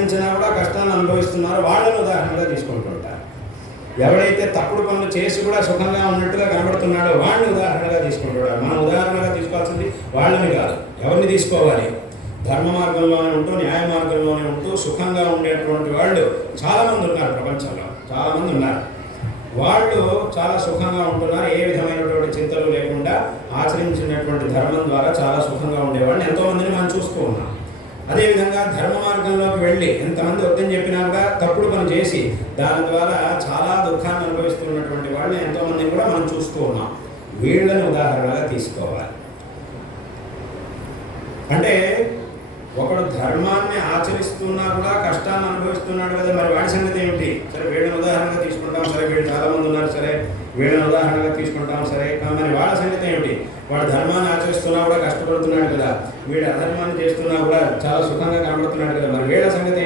ఆచరించినా కూడా కష్టాన్ని అనుభవిస్తున్నారో వాళ్ళని ఉదాహరణగా తీసుకుంటుంటారు. ఎవడైతే తప్పుడు పనులు చేసి కూడా సుఖంగా ఉన్నట్టుగా కనబడుతున్నాడో వాడిని ఉదాహరణగా తీసుకుంటాడు. మనం ఉదాహరణగా తీసుకోవాల్సింది వాళ్ళని కాదు. ఎవరిని తీసుకోవాలి? ధర్మ మార్గంలోనే ఉంటూ న్యాయ మార్గంలోనే ఉంటూ సుఖంగా ఉండేటువంటి వాళ్ళు చాలామంది ఉన్నారు ప్రపంచంలో, చాలామంది ఉన్నారు. వాళ్ళు చాలా సుఖంగా ఉంటున్నారు. ఏ విధమైనటువంటి చింతలు లేకుండా ఆచరించినటువంటి ధర్మం ద్వారా చాలా సుఖంగా ఉండేవాళ్ళని ఎంతోమందిని మనం చూస్తూ ఉన్నాం. అదేవిధంగా ధర్మ మార్గంలోకి వెళ్ళి ఎంతమంది వద్దని చెప్పినా కూడా తప్పుడు పని చేసి దాని ద్వారా చాలా దుఃఖాన్ని అనుభవిస్తున్నటువంటి వాళ్ళని ఎంతోమందిని కూడా మనం చూస్తూ ఉన్నాం. వీళ్ళని ఉదాహరణగా తీసుకోవాలి. అంటే ఒకడు ధర్మాన్ని ఆచరిస్తున్నా కూడా కష్టాన్ని అనుభవిస్తున్నాడు కదా, మరి వాడి సంగతి ఏమిటి? సరే వీళ్ళని ఉదాహరణగా తీసుకుంటాం, సరే వీళ్ళు చాలామంది ఉన్నారు, సరే వీళ్ళని ఉదాహరణగా తీసుకుంటాం, సరే మరి వాళ్ళ సంగతి ఏమిటి? వాడు ధర్మాన్ని ఆచరిస్తున్నా కూడా కష్టపడుతున్నాడు కదా, వీడు అధర్మాన్ని చేస్తున్నా కూడా చాలా సుఖంగా కనబడుతున్నాడు కదా, మరి వీళ్ళ సంగతి